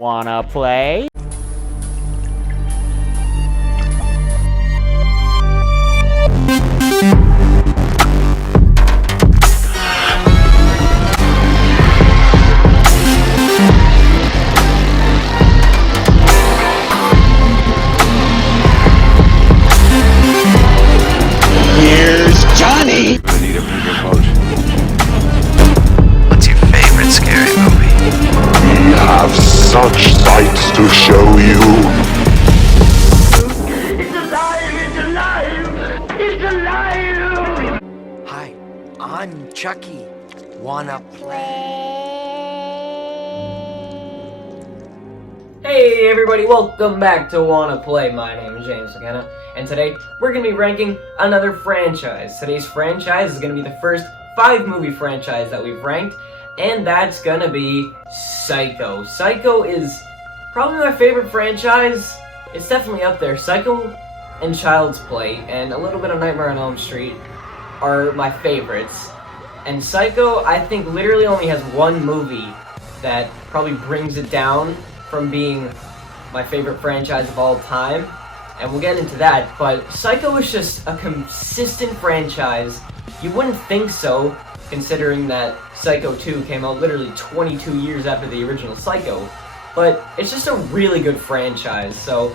Wanna play? Here's Johnny! I need a bigger boat. What's your favorite scary movie? We have such sights to show you. It's alive! It's alive! It's alive! Hi, I'm Chucky. Wanna play? Hey everybody, welcome back to Wanna Play. My name is James McKenna, and today we're going to be ranking another franchise. Today's franchise is going to be the first 5 movie franchise that we've ranked, and that's going to be Psycho. Psycho is probably my favorite franchise. It's definitely up there. Psycho and Child's Play and a little bit of Nightmare on Elm Street are my favorites. And Psycho, I think, literally only has one movie that probably brings it down from being my favorite franchise of all time, and we'll get into that, but Psycho is just a consistent franchise. You wouldn't think so, considering that Psycho 2 came out literally 22 years after the original Psycho, but it's just a really good franchise, so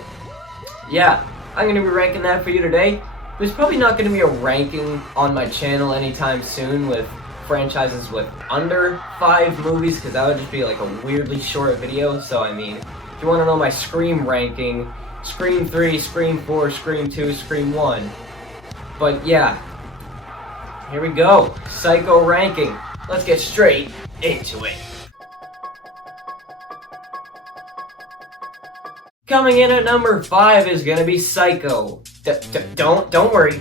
yeah, I'm going to be ranking that for you today. There's probably not going to be a ranking on my channel anytime soon with franchises with under 5 movies, because that would just be like a weirdly short video. So I mean, if you want to know my Scream ranking, Scream 3, Scream 4, Scream 2, Scream 1. But yeah, here we go. Psycho ranking. Let's get straight into it. Coming in at number 5 is gonna be Psycho. Don't worry.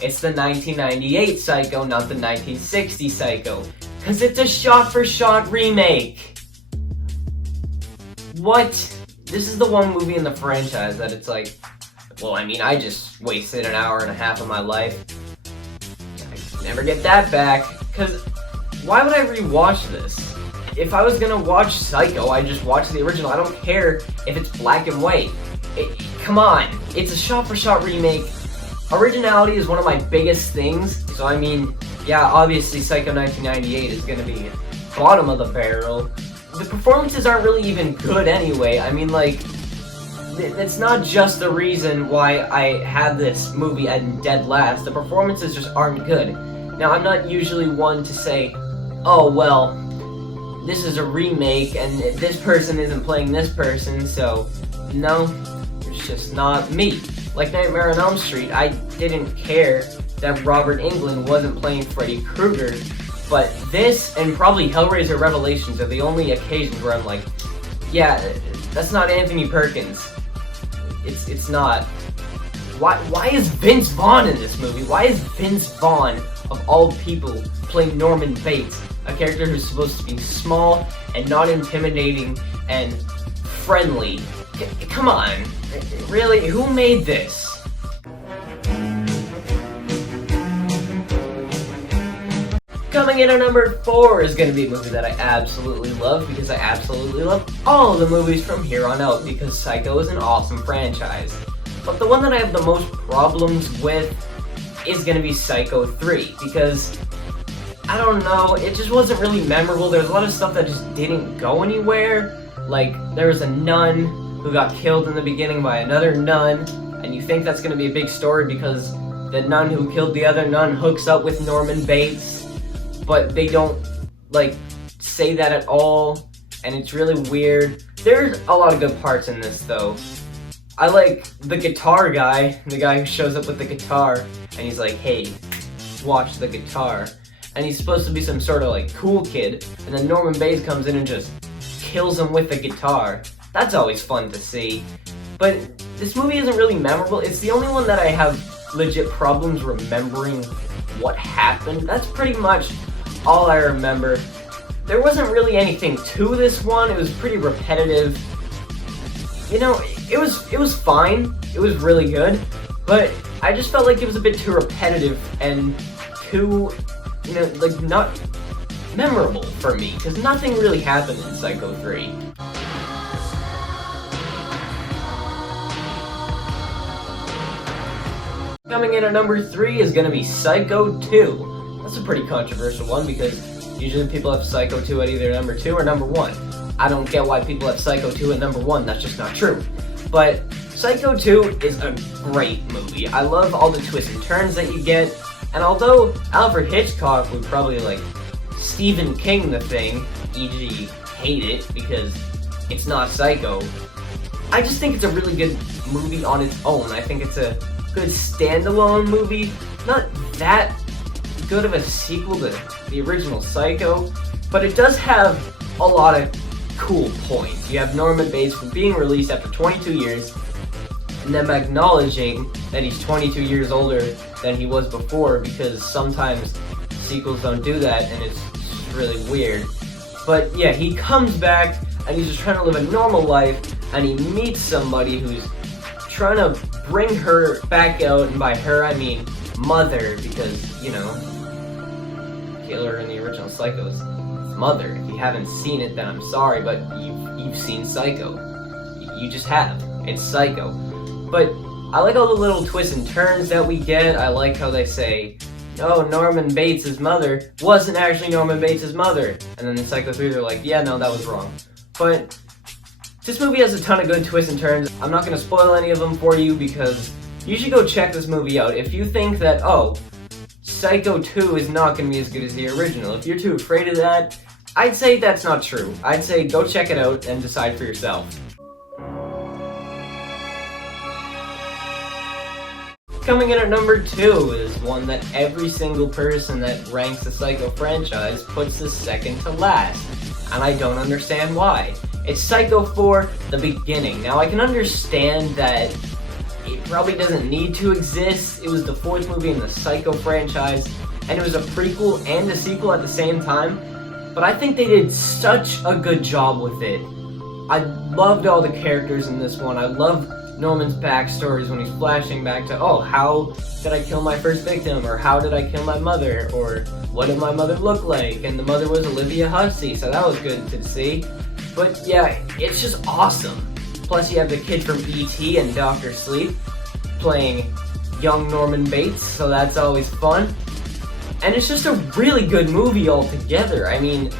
It's the 1998 Psycho, not the 1960 Psycho. Cause it's a shot-for-shot remake. What? This is the one movie in the franchise that it's like, well, I mean, I just wasted an hour and a half of my life. I never get that back. Cause why would I rewatch this? If I was gonna watch Psycho, I'd just watch the original. I don't care if it's black and white. Come on, it's a shot-for-shot remake. Originality is one of my biggest things, so I mean, yeah, obviously Psycho 1998 is gonna be bottom of the barrel. The performances aren't really even good anyway. I mean, like, it's not just the reason why I have this movie at dead last. The performances just aren't good. Now, I'm not usually one to say, oh, well, this is a remake and this person isn't playing this person, so no, it's just not me. Like Nightmare on Elm Street, I didn't care that Robert Englund wasn't playing Freddy Krueger, but this and probably Hellraiser Revelations are the only occasions where I'm like, yeah, that's not Anthony Perkins. It's not. Why is Vince Vaughn in this movie? Why is Vince Vaughn, of all people, playing Norman Bates, a character who's supposed to be small and not intimidating and friendly? Come on. Really? Who made this? Coming in at number 4 is going to be a movie that I absolutely love, because I absolutely love all of the movies from here on out, because Psycho is an awesome franchise. But the one that I have the most problems with is going to be Psycho 3, because, I don't know, it just wasn't really memorable. There's a lot of stuff that just didn't go anywhere. Like, there was a nun who got killed in the beginning by another nun, and you think that's going to be a big story because the nun who killed the other nun hooks up with Norman Bates, but they don't, like, say that at all, and it's really weird. There's a lot of good parts in this, though. I like the guitar guy, the guy who shows up with the guitar, and he's like, hey, watch the guitar. And he's supposed to be some sort of, like, cool kid, and then Norman Bates comes in and just kills him with the guitar. That's always fun to see. But this movie isn't really memorable. It's the only one that I have legit problems remembering what happened. That's pretty much all I remember. There wasn't really anything to this one. It was pretty repetitive. You know, it was fine. It was really good. But I just felt like it was a bit too repetitive and too, you know, like, not memorable for me, because nothing really happened in Psycho 3. Coming in at number 3 is going to be Psycho 2. That's a pretty controversial one, because usually people have Psycho 2 at either number 2 or number 1. I don't get why people have Psycho 2 at number 1, that's just not true. But Psycho 2 is a great movie. I love all the twists and turns that you get, and although Alfred Hitchcock would probably like Stephen King the thing, e.g. hate it because it's not Psycho, I just think it's a really good movie on its own. I think it's a good standalone movie, not that good of a sequel to the original Psycho, but it does have a lot of cool points. You have Norman Bates being released after 22 years, and them acknowledging that he's 22 years older than he was before, because sometimes sequels don't do that, and it's really weird. But yeah, he comes back, and he's just trying to live a normal life, and he meets somebody who's trying to bring her back out, and by her I mean mother, because, you know, killer in the original Psycho's mother. If you haven't seen it, then I'm sorry, but you've seen Psycho. You just have. It's Psycho. But I like all the little twists and turns that we get. I like how they say, oh, Norman Bates' mother wasn't actually Norman Bates' mother. And then in Psycho 3 they're like, yeah, no, that was wrong. But this movie has a ton of good twists and turns. I'm not going to spoil any of them for you, because you should go check this movie out. If you think that, oh, Psycho 2 is not going to be as good as the original, if you're too afraid of that, I'd say that's not true. I'd say go check it out and decide for yourself. Coming in at number 2 is one that every single person that ranks the Psycho franchise puts the second to last, and I don't understand why. It's Psycho 4: The Beginning. Now, I can understand that it probably doesn't need to exist. It was the 4th movie in the Psycho franchise, and it was a prequel and a sequel at the same time, but I think they did such a good job with it. I loved all the characters in this one. I love Norman's backstories when he's flashing back to, oh, how did I kill my first victim, or how did I kill my mother, or what did my mother look like, and the mother was Olivia Hussey, so that was good to see. But yeah, it's just awesome. Plus you have the kid from E.T. and Dr. Sleep playing young Norman Bates, so that's always fun. And it's just a really good movie altogether. I mean,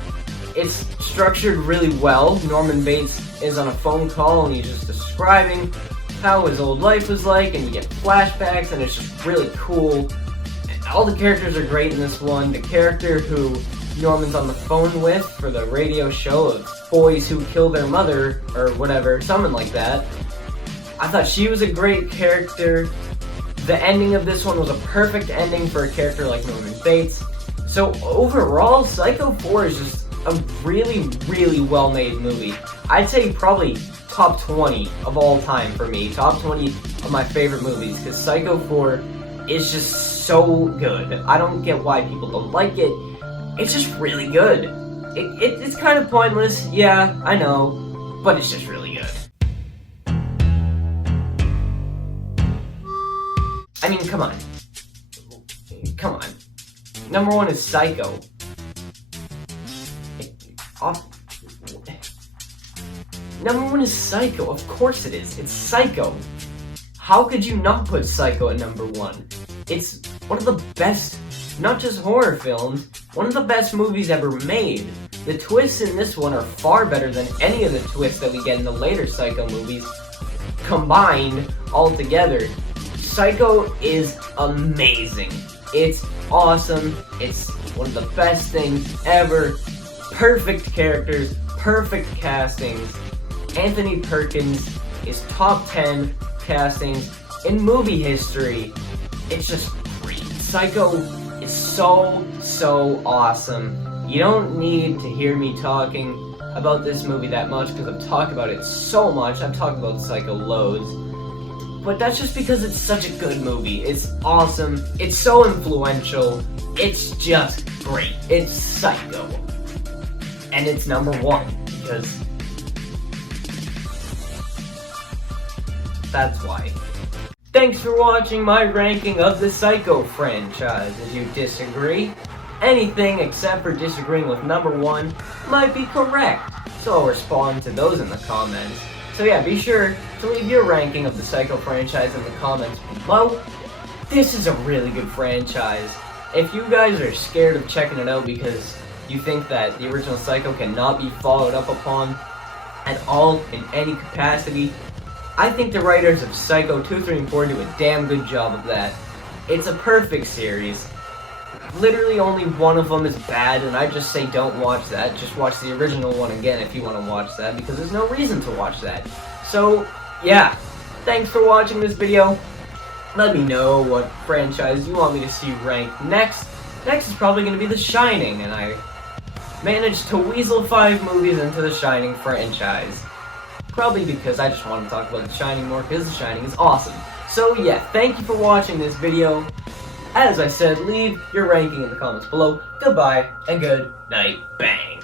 it's structured really well. Norman Bates is on a phone call and he's just describing how his old life was like, and you get flashbacks, and it's just really cool. And all the characters are great in this one. The character who Norman's on the phone with for the radio show of boys who kill their mother, or whatever, something like that, I thought she was a great character. The ending of this one was a perfect ending for a character like Norman Bates. So overall, Psycho 4 is just a really, really well-made movie. I'd say probably top 20 of all time for me. Top 20 of my favorite movies, because Psycho 4 is just so good. I don't get why people don't like it. It's just really good. It's kind of pointless, yeah, I know, but it's just really good. I mean, come on. Come on. Number 1 is Psycho. Number 1 is Psycho, of course it is. It's Psycho. How could you not put Psycho at number 1? It's one of the best, not just horror films, one of the best movies ever made. The twists in this one are far better than any of the twists that we get in the later Psycho movies combined all together. Psycho is amazing. It's awesome. It's one of the best things ever. Perfect characters, perfect castings. Anthony Perkins is top 10 castings in movie history. It's just great. Psycho is so awesome. You don't need to hear me talking about this movie that much, because I've talked about it so much. I've talked about Psycho loads. But that's just because it's such a good movie. It's awesome. It's so influential. It's just great. It's Psycho. And it's number 1, because that's why. Thanks for watching my ranking of the Psycho franchise. If you disagree, anything except for disagreeing with number 1 might be correct. So I'll respond to those in the comments. So yeah, be sure to leave your ranking of the Psycho franchise in the comments below. This is a really good franchise. If you guys are scared of checking it out because you think that the original Psycho cannot be followed up upon at all in any capacity, I think the writers of Psycho 2, 3, and 4 do a damn good job of that. It's a perfect series. Literally only one of them is bad, and I just say don't watch that. Just watch the original one again if you want to watch that, because there's no reason to watch that. So, yeah. Thanks for watching this video. Let me know what franchise you want me to see ranked next. Next is probably going to be The Shining, and I managed to weasel 5 movies into The Shining franchise. Probably because I just want to talk about The Shining more, because The Shining is awesome. So yeah, thank you for watching this video. As I said, leave your ranking in the comments below. Goodbye, and good night. Bang.